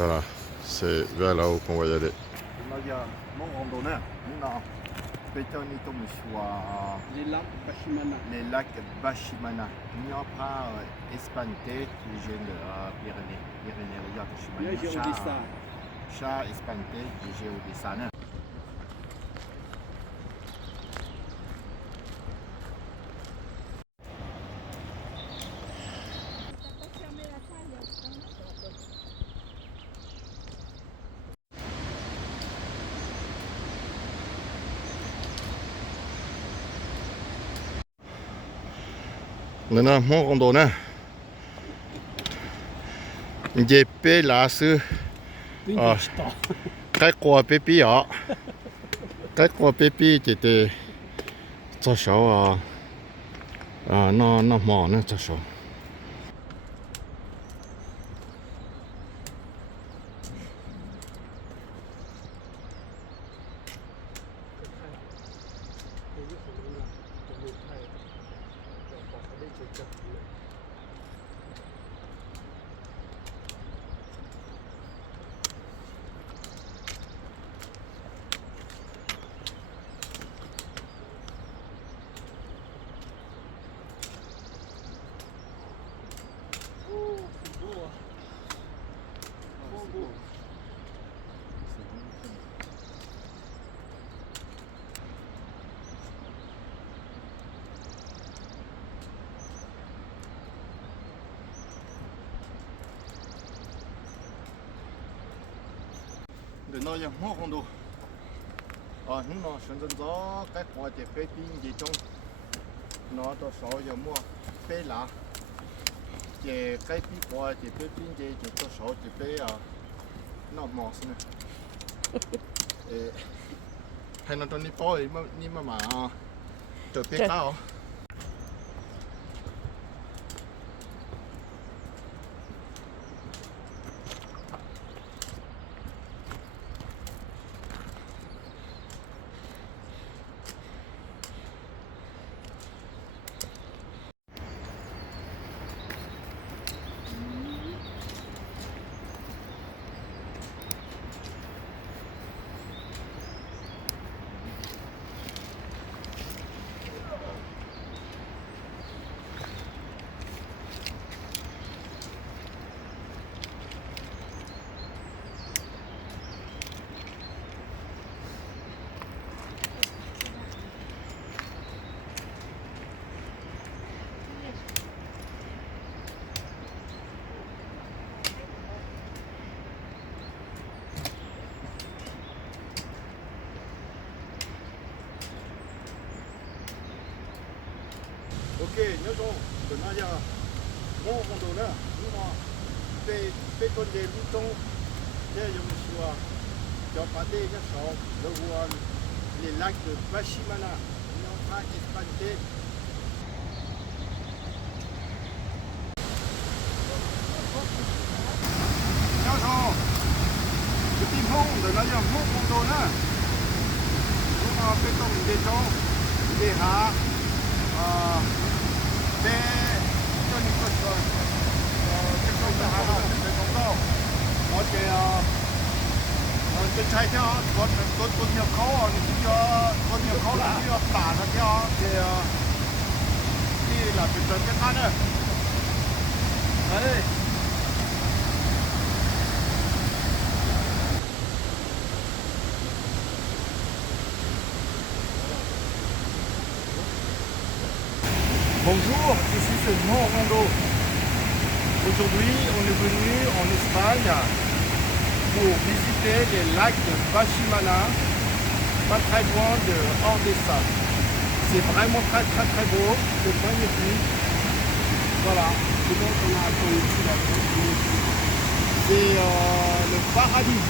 Voilà, c'est vers là-haut qu'on va y aller. Hmong Rando, les lacs Bachimana. les lacs Bachimana. Nous avons Espagne, qui vient de Pyrénées. Pyrénées, il y a Bachimana. Chat, Espagne, qui vient au dessin. Nana Hmong Rando na. Départ là sur. Cái quả pépi à. Cái quả pépi thì cho số nó mỏ nó cho số. De nói Hmong Rando. Chúng nó sinh ra đó cái quả thì phê pin gì trong nó cho số giờ mua phê lá thì cái pi quả thì phê pin gì thì cho số thì phê nó mỏ xin hay nó trong ní bôi mà tự phê cao. Ok, nhớ không? Từ nay giờ Hmong Rando nữa, nhưng mà về con đèn lúc trong thế dùng xua cho Partez nhớ sáu, rồi les lacs de Bachimana, nous avons Espagne. Nhớ không? Petit Hmong, từ nay giờ Hmong Rando nữa, nhưng mà về con đèn trong để hạ để cho những con cái con cái hàng cái con đó có cái trái theo con nhiều khó con nhiều khó là nhiều tả nó theo thì đi là cái than nữa đấy. Bonjour, ici c'est Hmong Rando. Aujourd'hui, on est venu en Espagne pour visiter les lacs de Bachimana, pas très loin de Partez. C'est vraiment très beau, c'est magnifique. Voilà, c'est donc on a attendu ici là. C'est le paradis.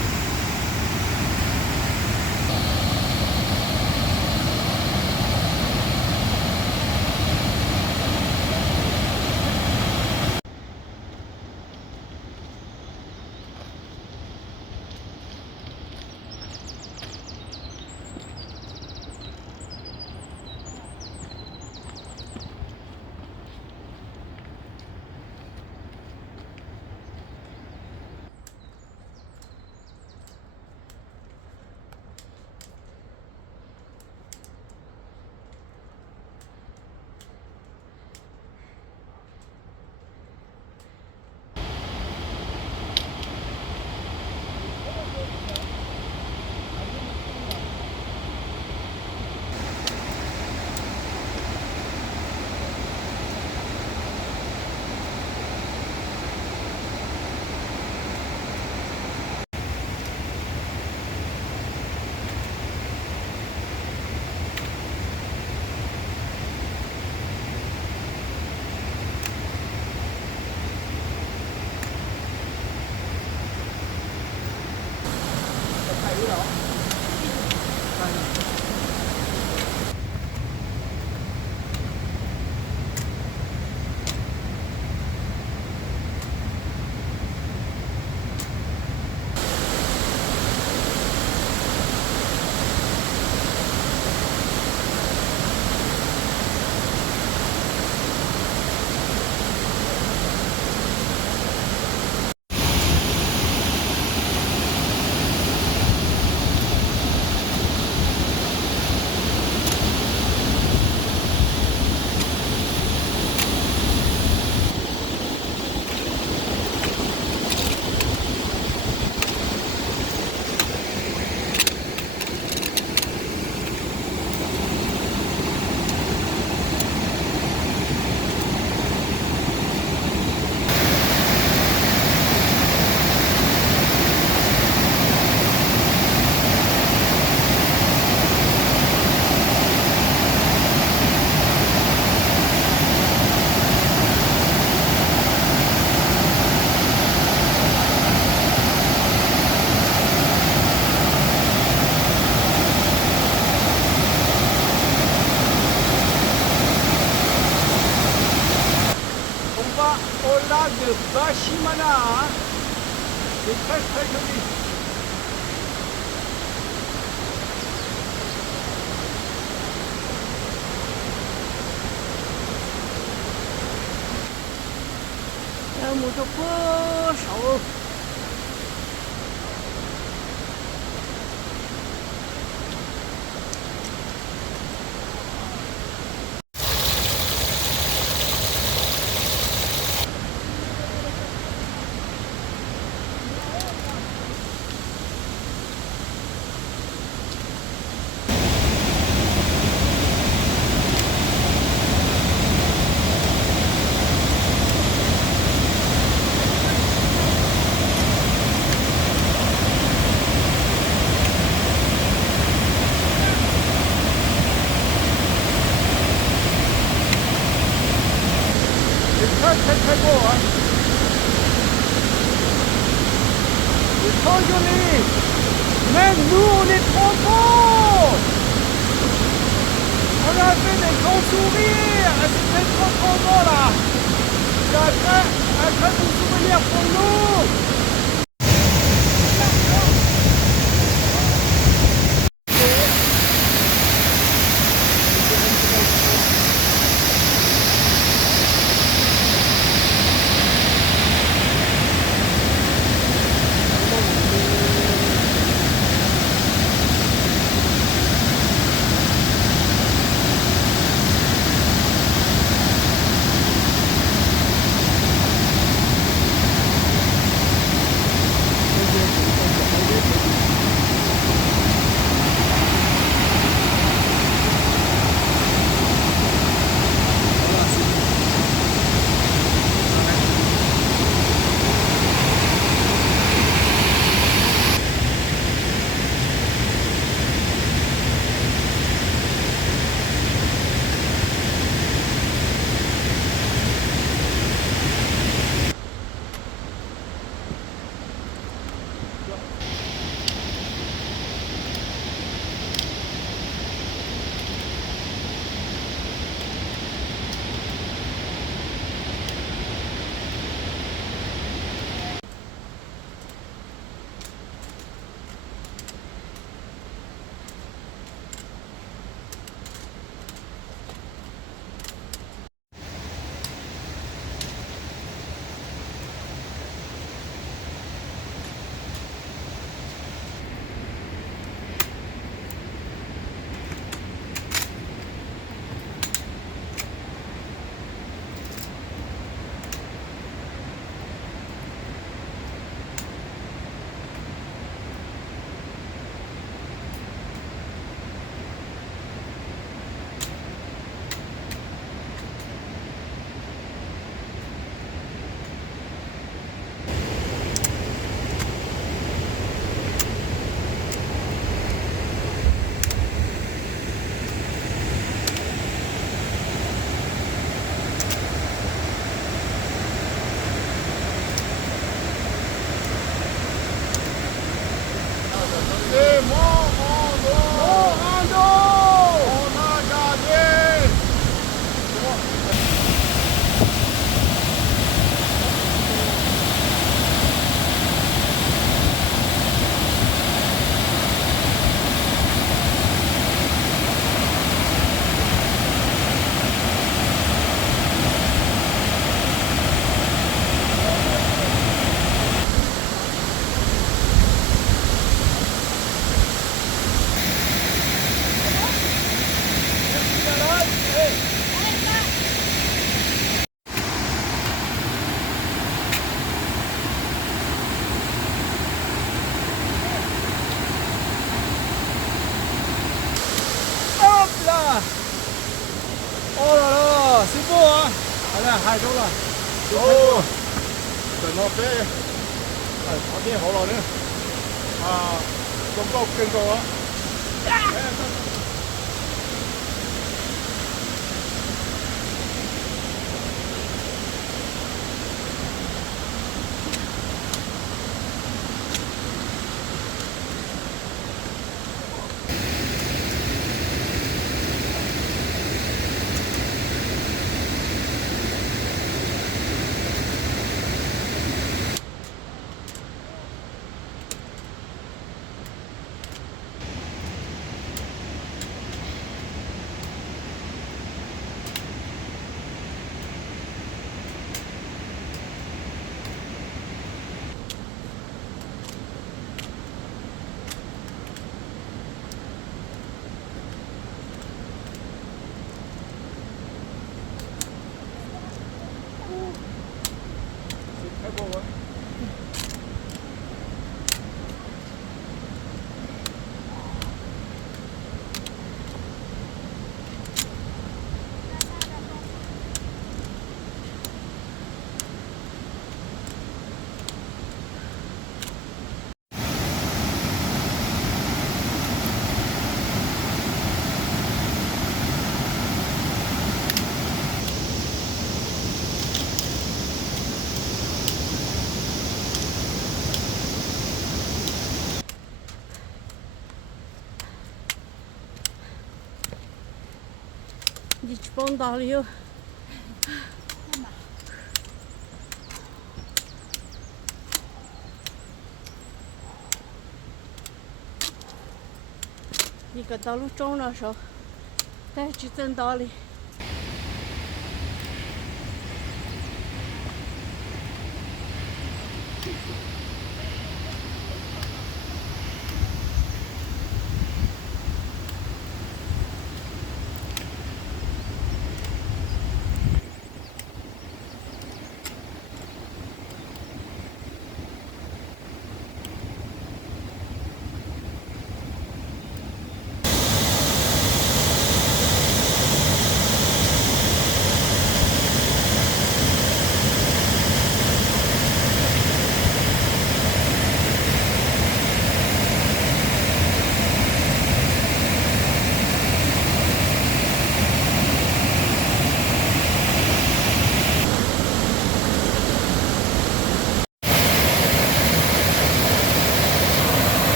C'est très très joli. Très très beau, hein. C'est trop joli. Même nous on est trop beaux. On a fait des grands sourires. C'était trop beau là. C'est un très bon souvenir pour nous. C'est Hmong Rando! Hmong Rando! On a gagné! Oh là là, c'est beau hein. Allez, 海中了。哦，等到飞，哎，旁边好老人啊，广告更高啊。你去蹦到了哟。一个道路中了时候，再去正道里。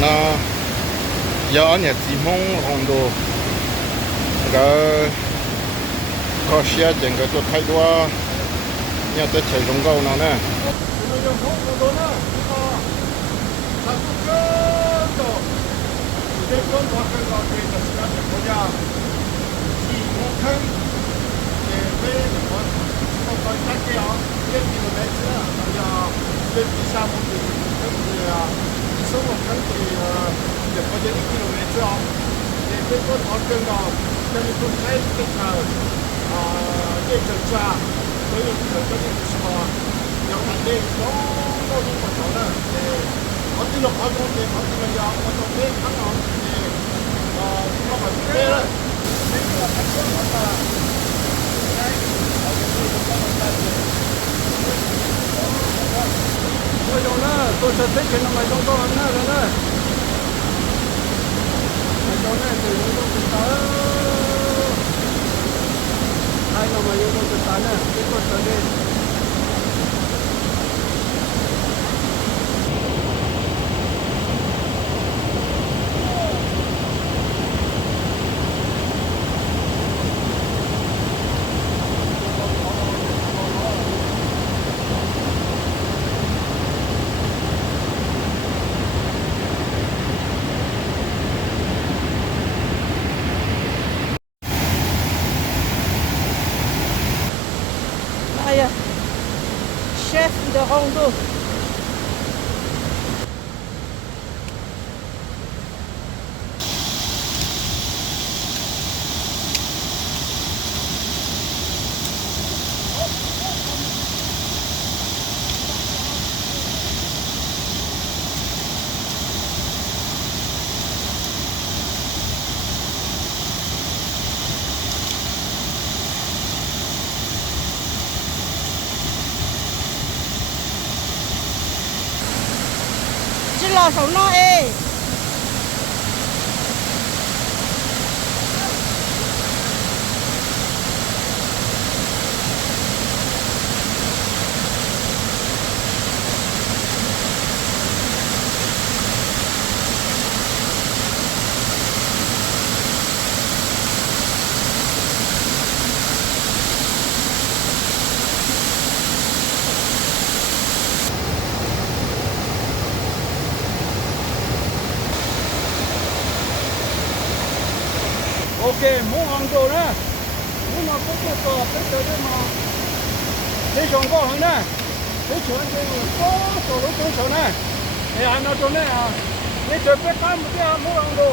Là, giờ nhà chỉ Hmong Rando, cái có xe chẳng cái tôi thay qua, nhà tôi chạy trong cầu nào nè. Ils sont en train de produire des kilomètres. Les pétroles en Canada, c'est le contraire de pétrole. Les gens, ils ont des choix. Ils ont des gens qui sont là. Quand ils ont rencontré, quand ils ont rencontré, quand ils ont rencontré, voyons là, tôi sẽ thích cái nó mày trong con nó rồi đó. Mày trong này từ những con tự tớ. Hai nó mày những con tự tớ nè, cái con tự đi. Chef de rando. Lò sống nó ê. Ok, Hmong Rando nè. Nhưng mà có một cái tới đây mà thế chọn có hơn nè. Thế chọn cái có số lúc tới số nè. Thì anh nói cho nè à. Thế chơi biết cái một cái Hmong Rando.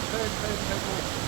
très beau.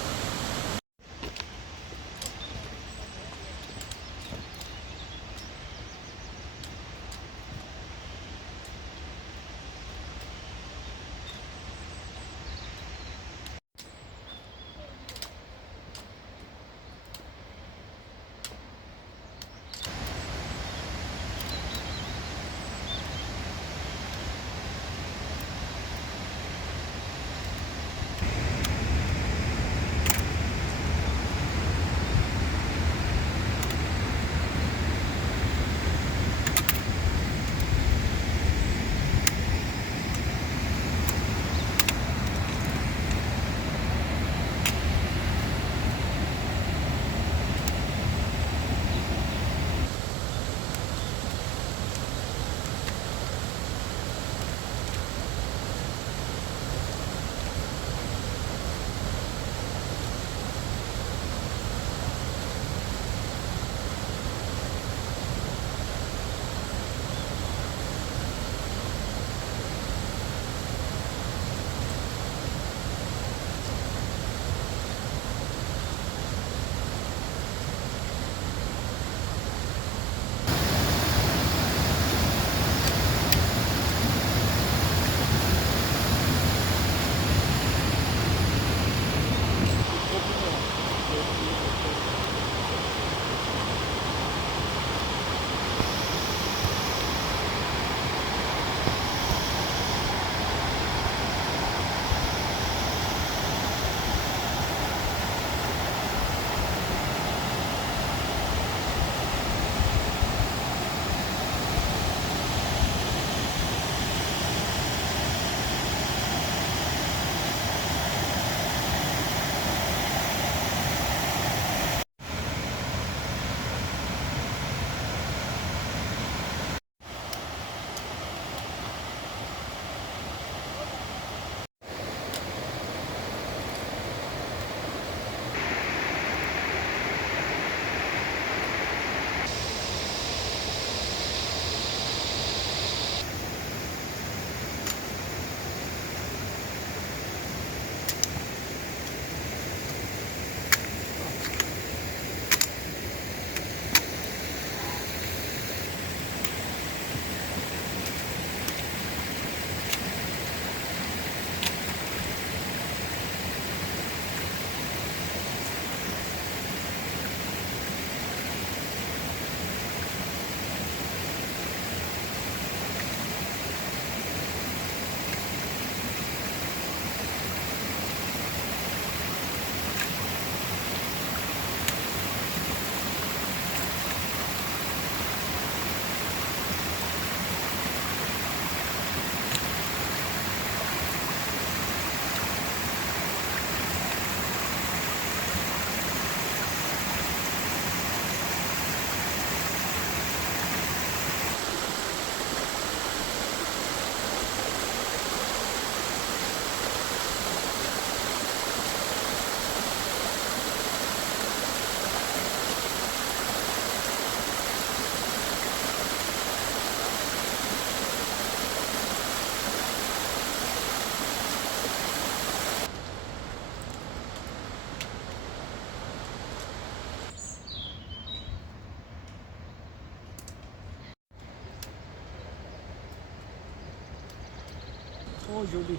Oh, joli.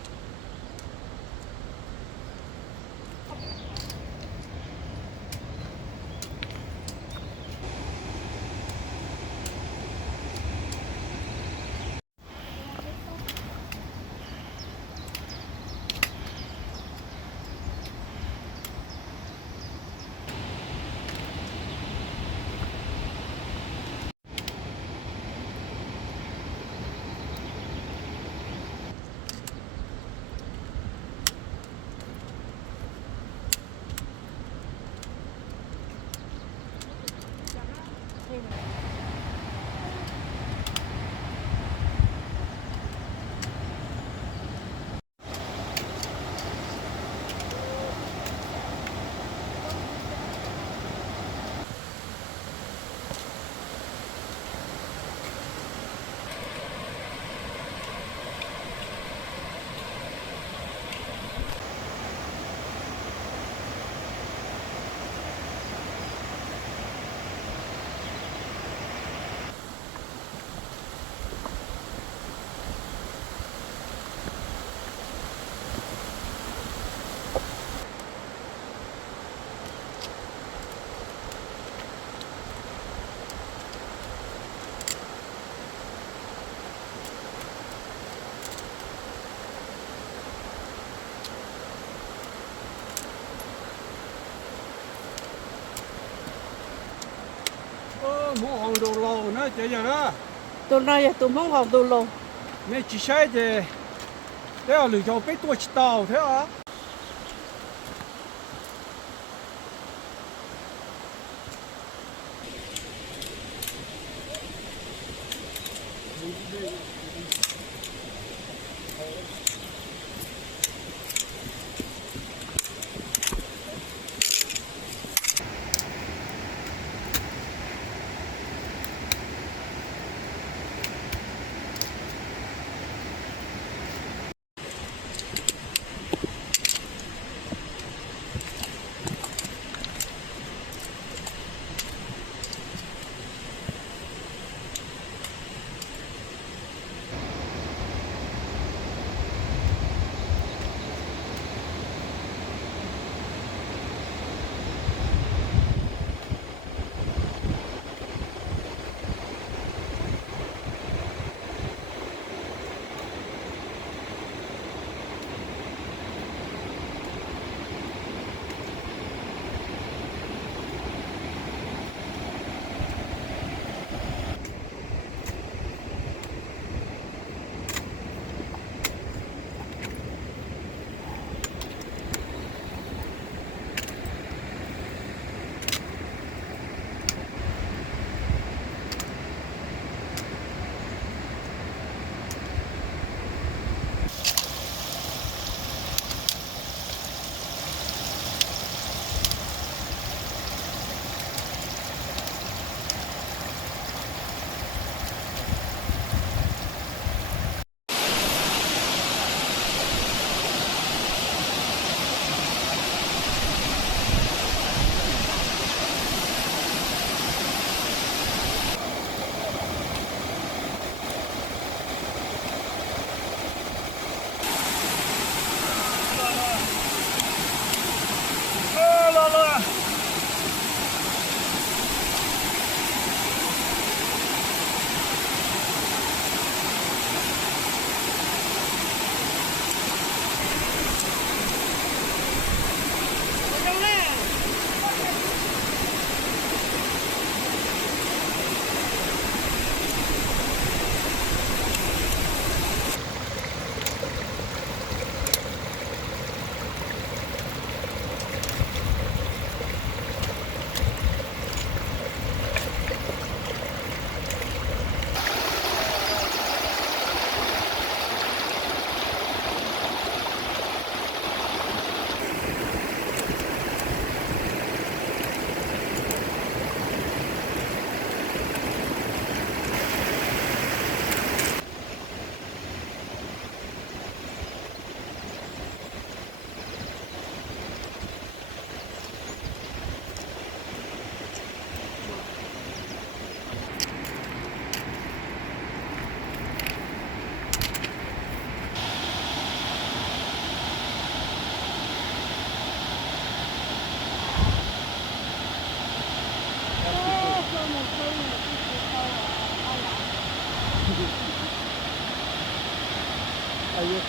Hmong Rando lâu nữa chạy giờ đó. Tụi này tụi Hmong Rando lâu. Mẹ chỉ sai thì thế là lựa chọn cái tuổi tàu thế à?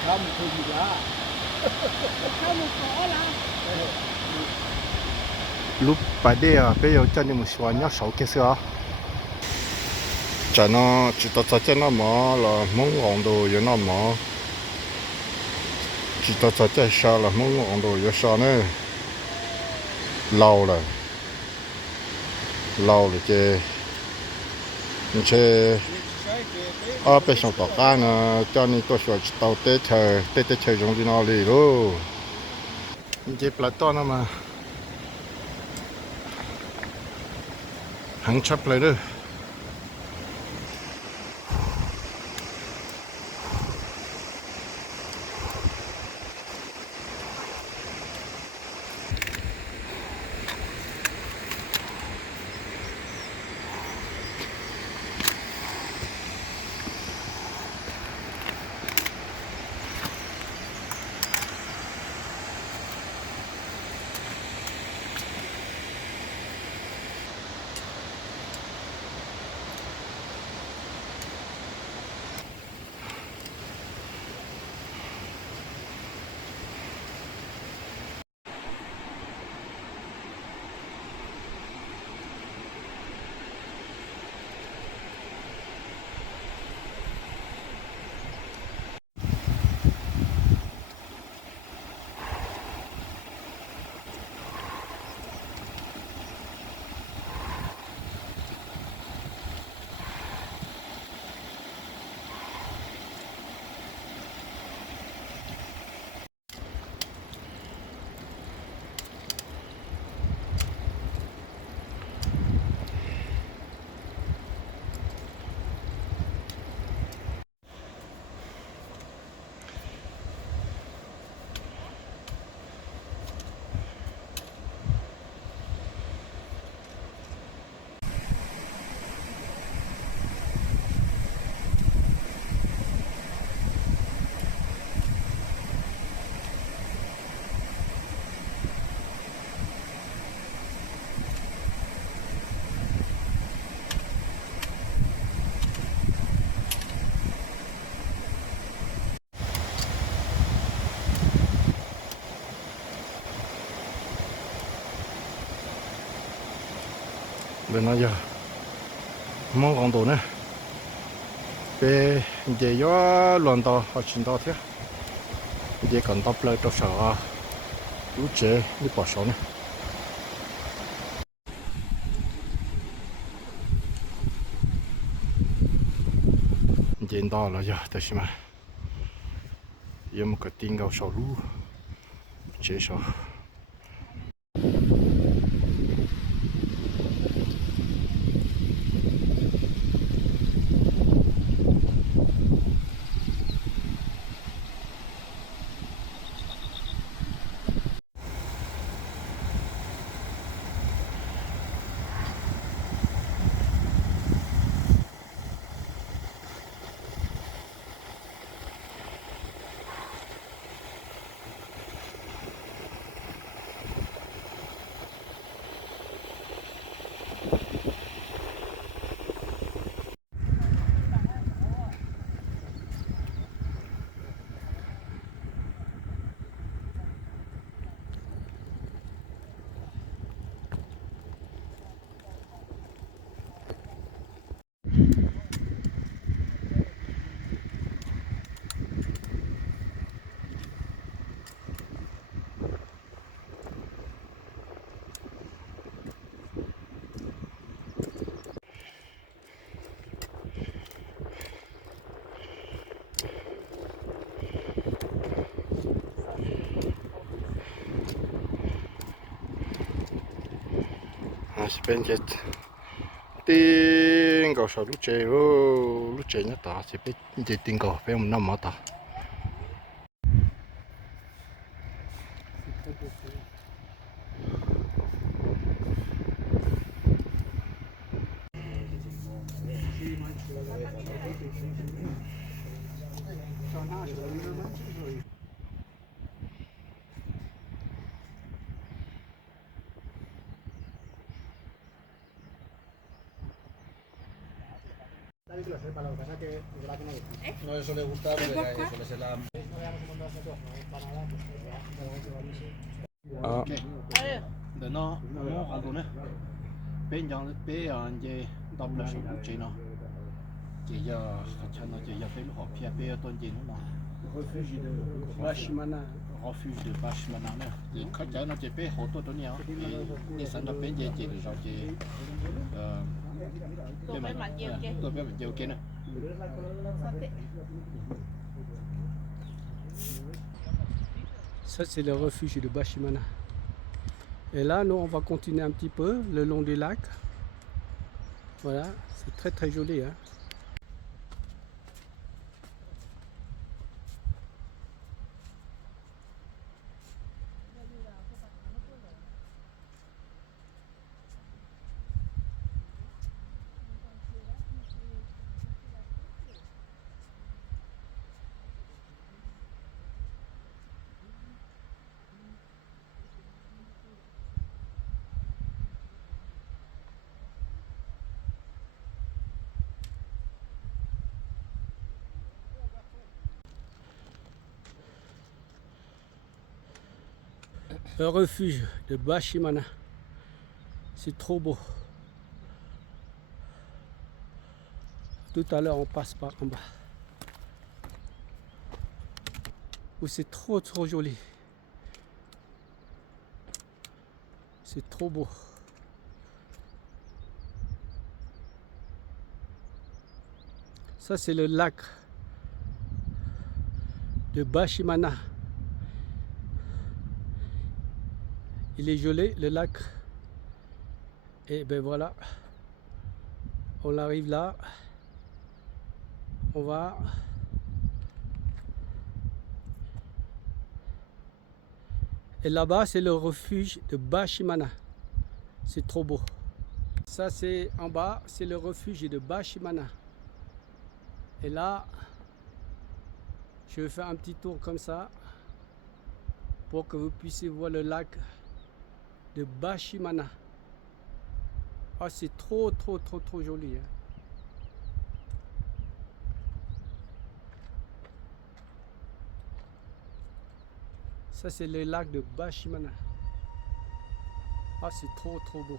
Không thì gì đó. Không có là. lúc bây giờ cho nên một số nhỏ sáu cái xưa cho nó chỉ tao cho nó mà là Hmong Rando vậy nó mà chỉ tao cho sao là Hmong Rando vậy sao nữa lâu rồi chứ ở bên sông Tàu Cá nó cho nên tôi sẽ tàu tết chơi trong đi nào đi luôn cái plateau nó mà hàng chấp lại đó Maintenant, il y a Hmong Rando nè. Về để cho loạn tàu họ chuyển tàu thế. Để còn tàu lại tàu sở lúc chế đi bỏ số nè. Đến đó là giờ tới xem mà. Giờ một cái tin gạo sầu lú chế sầu. C'est pas une quête. Tiếng gạo sầu lúc chế nhất ta sẽ biết gì tiếng gạo phải một năm mà ta. No le suele gustar porque suele ser la... De nó ăn luôn đấy. Bên trong bên giờ đọc là sự chế nó. Chỉ giờ chân nó chỉ giờ phải học phía bên tôn gì nữa mà. Refuge de Bachimana. Refuge de Bachimaña nè. Thì khách chơi nó chỉ bên hồ tôi nhiều. Thì sản phẩm bên giờ chỉ được rồi chỉ tôi biết mình nhiều kia nè. Ça, c'est le refuge de Bachimana. Et là, nous, on va continuer un petit peu le long du lac. Voilà, c'est très très joli. Hein. Le refuge de Bachimana. C'est trop beau. Tout à l'heure, on passe par en bas. Où c'est trop joli. C'est trop beau. Ça, c'est le lac de Bachimana. Il est gelé, le lac. Et ben voilà. On arrive là. On va. Et là-bas, c'est le refuge de Bachimana. C'est trop beau. Ça, c'est en bas, c'est le refuge de Bachimana. Et là, je vais faire un petit tour comme ça pour que vous puissiez voir le lac de Bachimana. Ah, c'est trop joli. Hein. Ça, c'est le lac de Bachimana. Ah, c'est trop beau.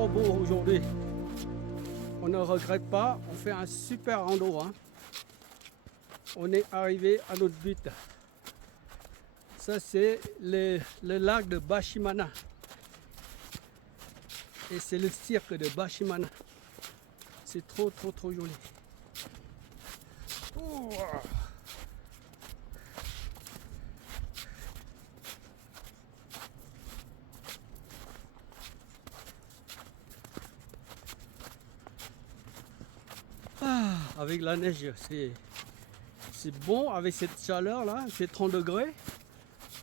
trop beau aujourd'hui. On ne regrette pas, on fait un super rando. Hein. On est arrivé à notre but. Ça c'est le lac de Bachimaña. Et c'est le cirque de Bachimana. C'est trop joli. Oh. Ah, avec la neige, c'est bon avec cette chaleur là, c'est 30 degrés,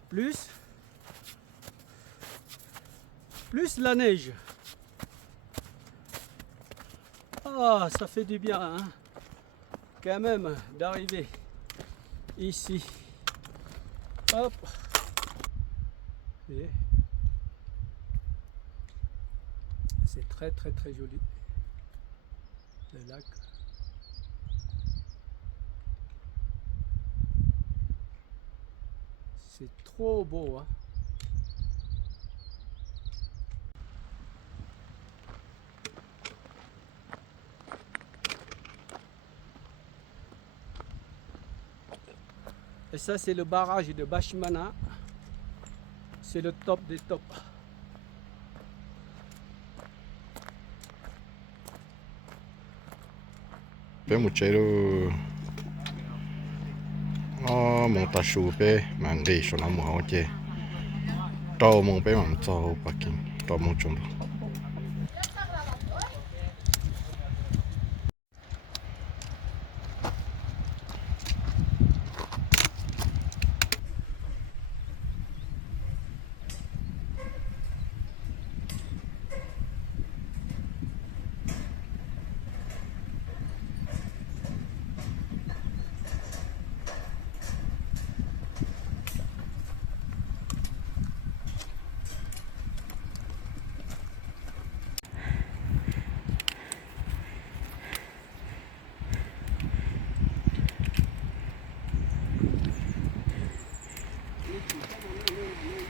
plus la neige. Ah, ça fait du bien, hein, quand même, d'arriver ici. Hop. Et c'est très joli, le lac. C'est trop beau, hein. Et ça, c'est le barrage de Bachimana. C'est le top des tops. Bé một chế đồ mong ta shu bé mang đi cho nó mua chế trâu mong bé mang trâu bắc kinh trâu mong chung.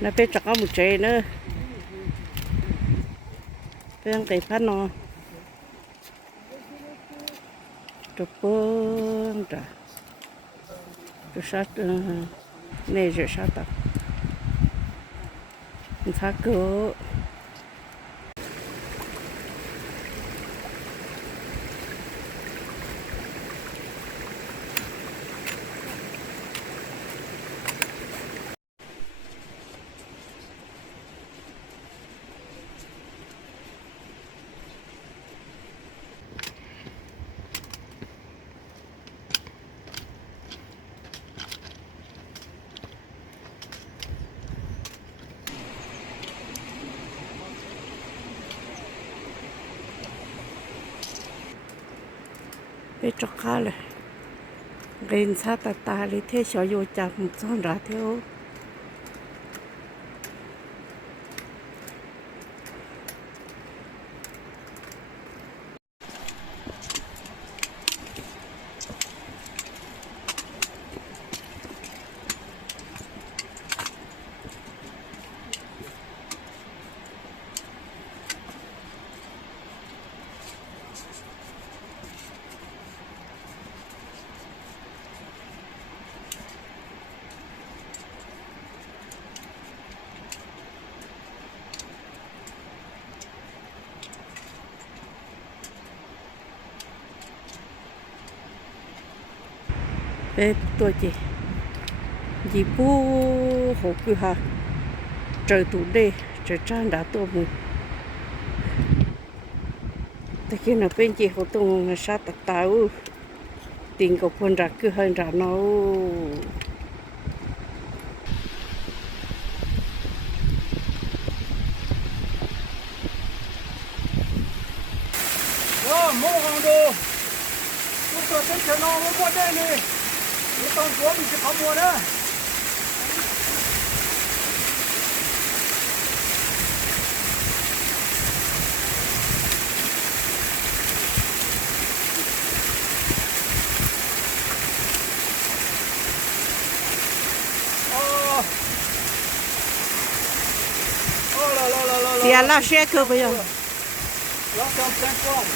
Nó bé chặt một chế nữa, bé ăn cái phát nó, chụp bông trả, chụp sát này chụp sát ta, mình phá cửa. Bé chọc khá là gần sát ta lấy thế cho vô chặt một son ra theo bé tôi chỉ bu hồ cứ ha trời tủ đê trời tràn đã tôi mùแต่khi nào bên chị hồ tung sát tạt tàu tiền của con ra cứ hơn ra nó Hmong Rando. Chúng tôi sẽ chờ nó một qua đây này. Cái con của mình sẽ không mua nữa. thì là xe cơ bây giờ Là, c'est en pleine forme.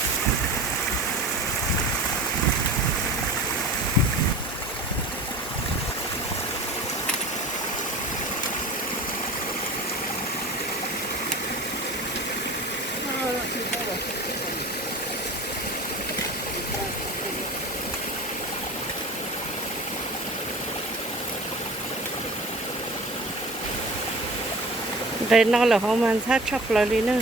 Ah, là, c'est bon, là. Đây nó là hôm ăn sát chọc là đi nữa.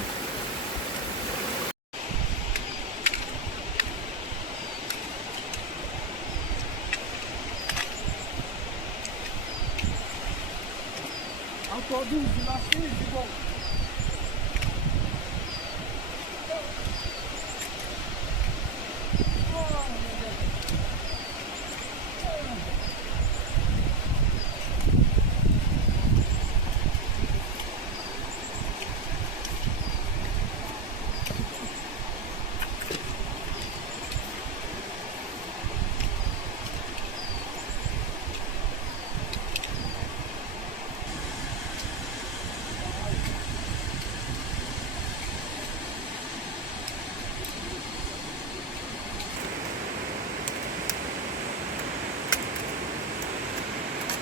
Encore 12, il m'a fait, c'est bon.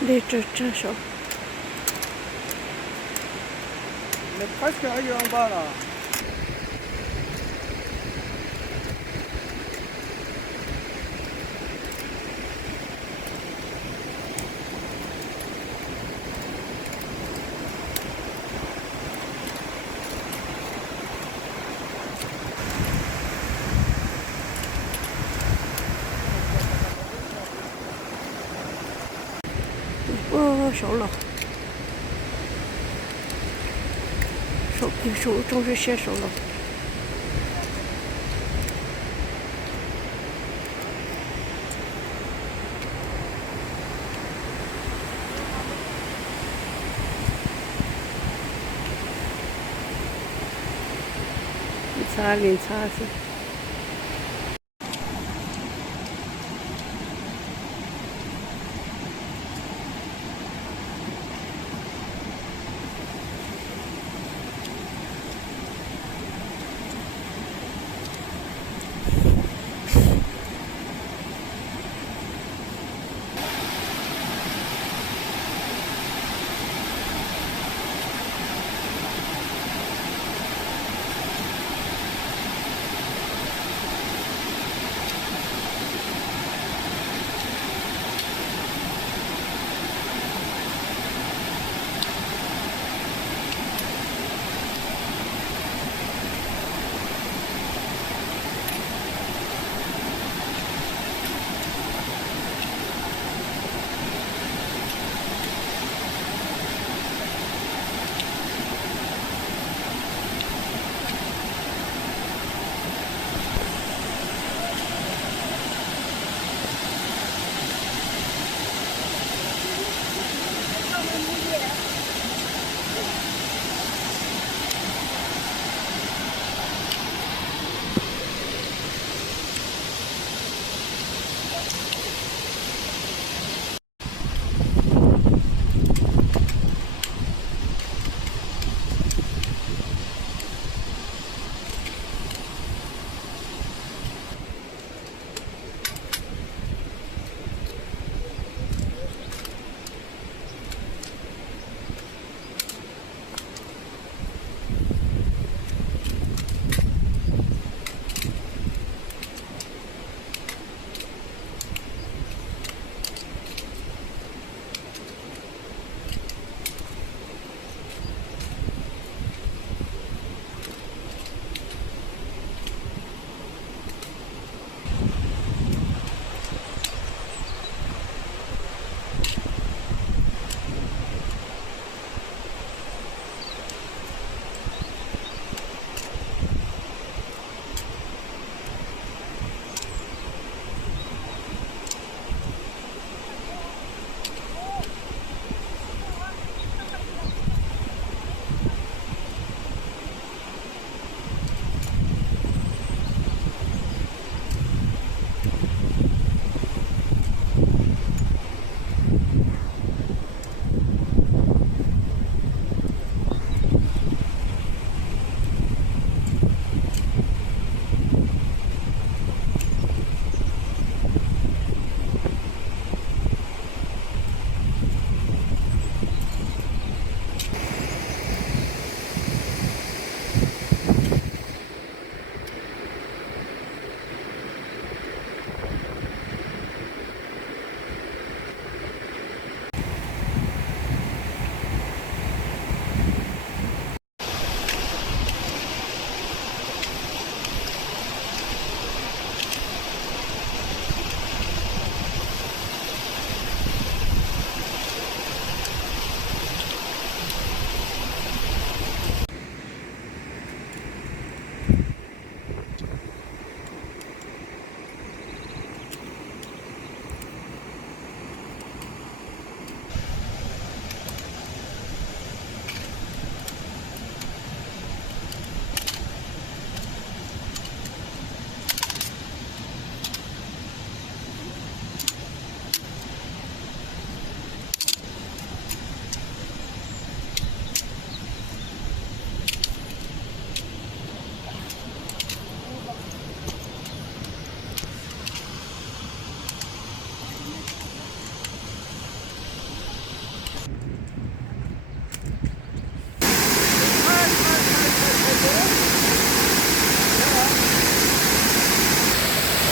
Đi trượt ra số. On est presque arrivé en bas là. Số lọ. Số kia số trong cái xe số lọ. Xa liền xa chứ.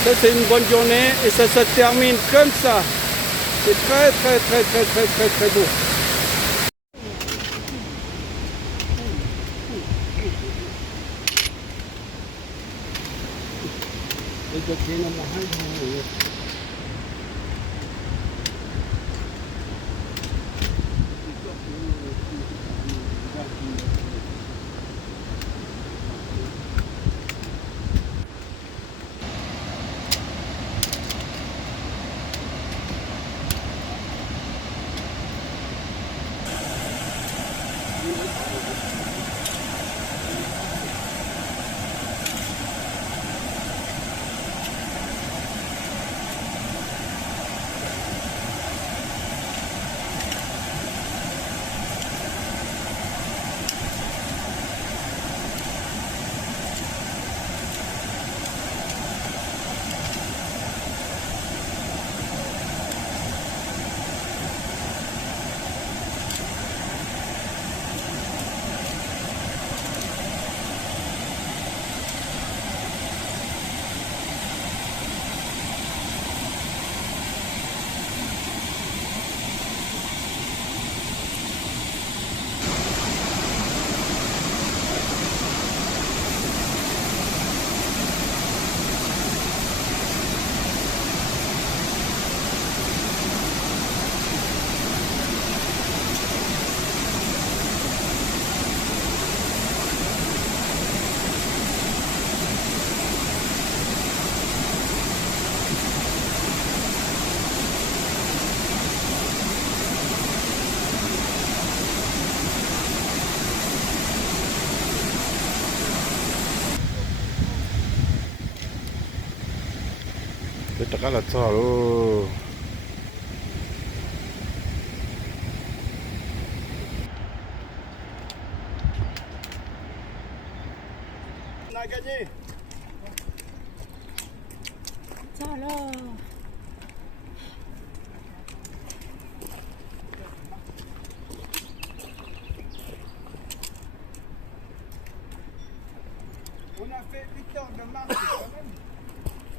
Ça c'est une bonne journée et ça se termine comme ça. C'est très très très très très très très beau. Tất cả là sao luôn. On a gagné. Ça alors. On a fait 8 heures de marche.